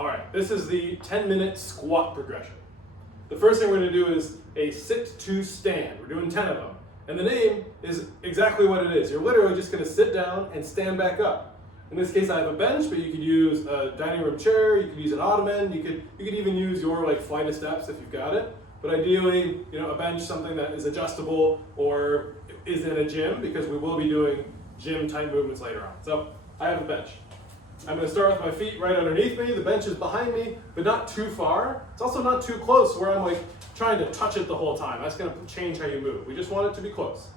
All right, this is the 10-minute squat progression. The first thing we're gonna do is a sit to stand. We're doing 10 of them. And the name is exactly what it is. You're literally just gonna sit down and stand back up. In this case, I have a bench, but you could use a dining room chair, you could use an ottoman, you could even use your flight of steps if you've got it. But ideally, a bench, something that is adjustable or is in a gym, because we will be doing gym type movements later on. So I have a bench. I'm going to start with my feet right underneath me. The bench is behind me, but not too far. It's also not too close where I'm trying to touch it the whole time. That's going to change how you move. We just want it to be close.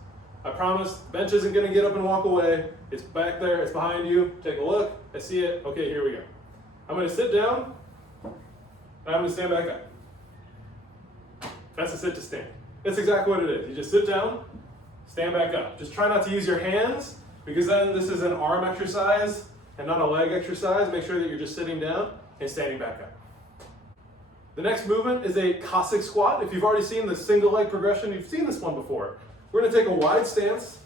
I promise, the bench isn't going to get up and walk away. It's back there, it's behind you. Take a look, I see it. Okay, here we go. I'm going to sit down, and I'm going to stand back up. That's a sit to stand. That's exactly what it is. You just sit down, stand back up. Just try not to use your hands, because then this is an arm exercise and not a leg exercise. Make sure that you're just sitting down and standing back up. The next movement is a Cossack Squat. If you've already seen the single leg progression, you've seen this one before. We're going to take a wide stance,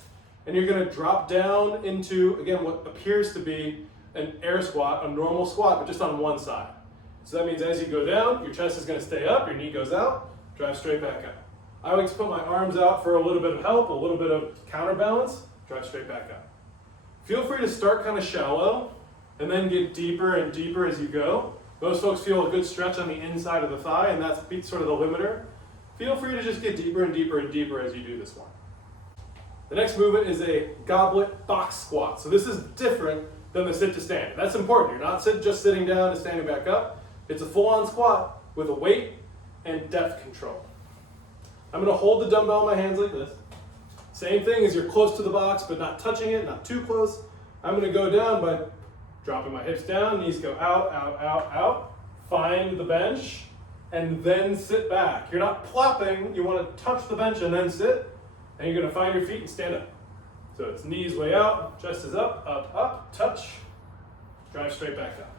and you're going to drop down into, again, what appears to be an air squat, a normal squat, but just on one side. So that means as you go down, your chest is going to stay up, your knee goes out, drive straight back up. I like to put my arms out for a little bit of help, a little bit of counterbalance, drive straight back up. Feel free to start kind of shallow and then get deeper and deeper as you go. Most folks feel a good stretch on the inside of the thigh, and that's sort of the limiter. Feel free to just get deeper and deeper and deeper as you do this one. The next movement is a Goblet Box Squat. So this is different than the sit to stand. That's important. You're not just sitting down and standing back up. It's a full-on squat with a weight and depth control. I'm going to hold the dumbbell in my hands like this. Same thing as you're close to the box, but not touching it, not too close. I'm going to go down by dropping my hips down, knees go out, out, out, out. Find the bench, and then sit back. You're not plopping. You want to touch the bench and then sit, and you're going to find your feet and stand up. So it's knees way out, chest is up, up, touch, drive straight back up.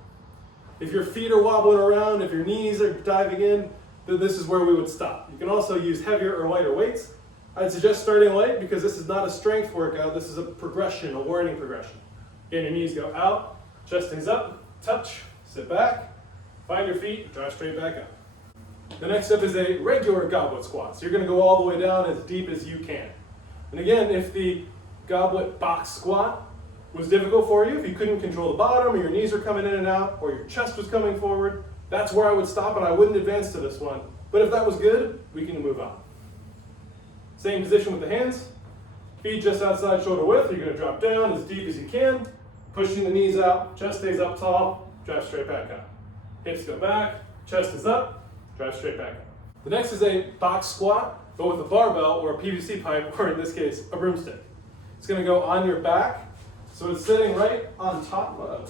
If your feet are wobbling around, if your knees are diving in, then this is where we would stop. You can also use heavier or lighter weights. I'd suggest starting light, because this is not a strength workout. This is a progression, a learning progression. Again, your knees go out, chest stays up, touch, sit back, find your feet, drive straight back up. The next step is a regular goblet squat. So you're going to go all the way down as deep as you can. And again, if the Goblet Box Squat was difficult for you, if you couldn't control the bottom, or your knees are coming in and out, or your chest was coming forward, that's where I would stop, and I wouldn't advance to this one. But if that was good, we can move on. Same position with the hands. Feet just outside shoulder width. You're going to drop down as deep as you can, pushing the knees out, chest stays up tall, drive straight back up. Hips go back, chest is up, drive straight back up. The next is a box squat, but with a barbell or a PVC pipe, or in this case, a broomstick. It's going to go on your back, so it's sitting right on top,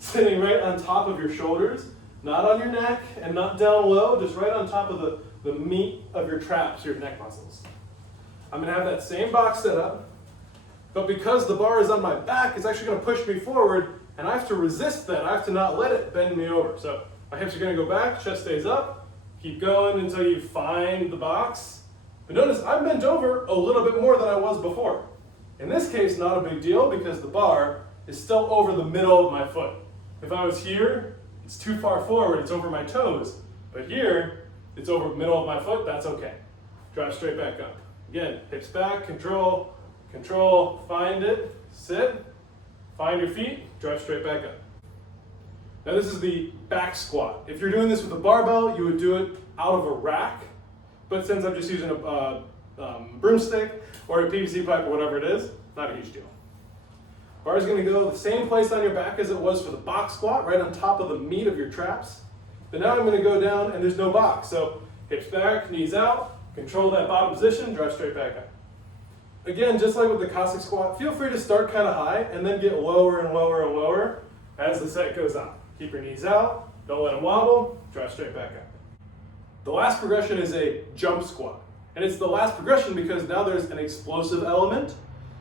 sitting right on top of your shoulders, not on your neck and not down low, just right on top of the meat of your traps, your neck muscles. I'm going to have that same box set up, but because the bar is on my back, it's actually going to push me forward, and I have to resist that. I have to not let it bend me over. So my hips are going to go back, chest stays up, keep going until you find the box. But notice I'm bent over a little bit more than I was before. In this case, not a big deal, because the bar is still over the middle of my foot. If I was here, it's too far forward, it's over my toes. But here, it's over the middle of my foot, that's okay. Drive straight back up. Again, hips back, control, control, find it, sit, find your feet, drive straight back up. Now this is the back squat. If you're doing this with a barbell, you would do it out of a rack. But since I'm just using a broomstick or a PVC pipe or whatever it is, not a huge deal. Bar is going to go the same place on your back as it was for the box squat, right on top of the meat of your traps. But now I'm going to go down and there's no box. So hips back, knees out, control that bottom position, drive straight back up. Again, just like with the Cossack Squat, feel free to start kind of high and then get lower and lower and lower as the set goes on. Keep your knees out, don't let them wobble, drive straight back up. The last progression is a jump squat. And it's the last progression because now there's an explosive element.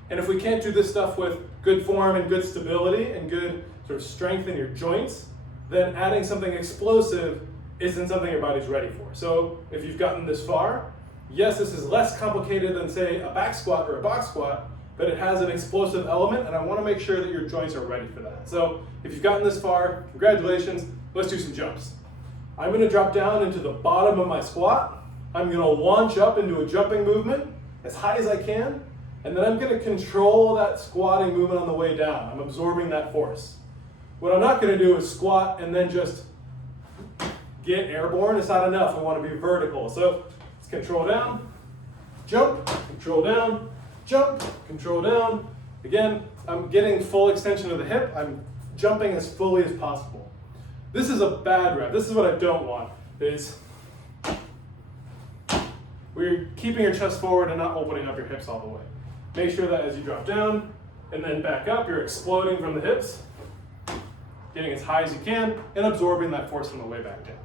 And if we can't do this stuff with good form and good stability and good sort of strength in your joints, then adding something explosive isn't something your body's ready for. So if you've gotten this far, yes, this is less complicated than, say, a back squat or a box squat, but it has an explosive element, and I want to make sure that your joints are ready for that. So if you've gotten this far, congratulations. Let's do some jumps. I'm going to drop down into the bottom of my squat. I'm going to launch up into a jumping movement as high as I can, and then I'm going to control that squatting movement on the way down. I'm absorbing that force. What I'm not going to do is squat and then just get airborne. It's not enough. I want to be vertical. So let's control down, jump, control down, jump, control down. Again, I'm getting full extension of the hip. I'm jumping as fully as possible. This is a bad rep. This is what I don't want, is where you're keeping your chest forward and not opening up your hips all the way. Make sure that as you drop down and then back up, you're exploding from the hips, getting as high as you can, and absorbing that force on the way back down.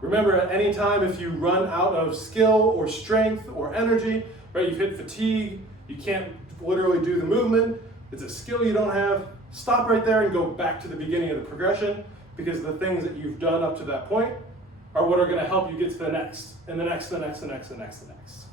Remember, at any time, if you run out of skill or strength or energy, right, you've hit fatigue, you can't literally do the movement, it's a skill you don't have, stop right there and go back to the beginning of the progression, because the things that you've done up to that point are what are going to help you get to the next, and the next, the next, the next, the next, the next.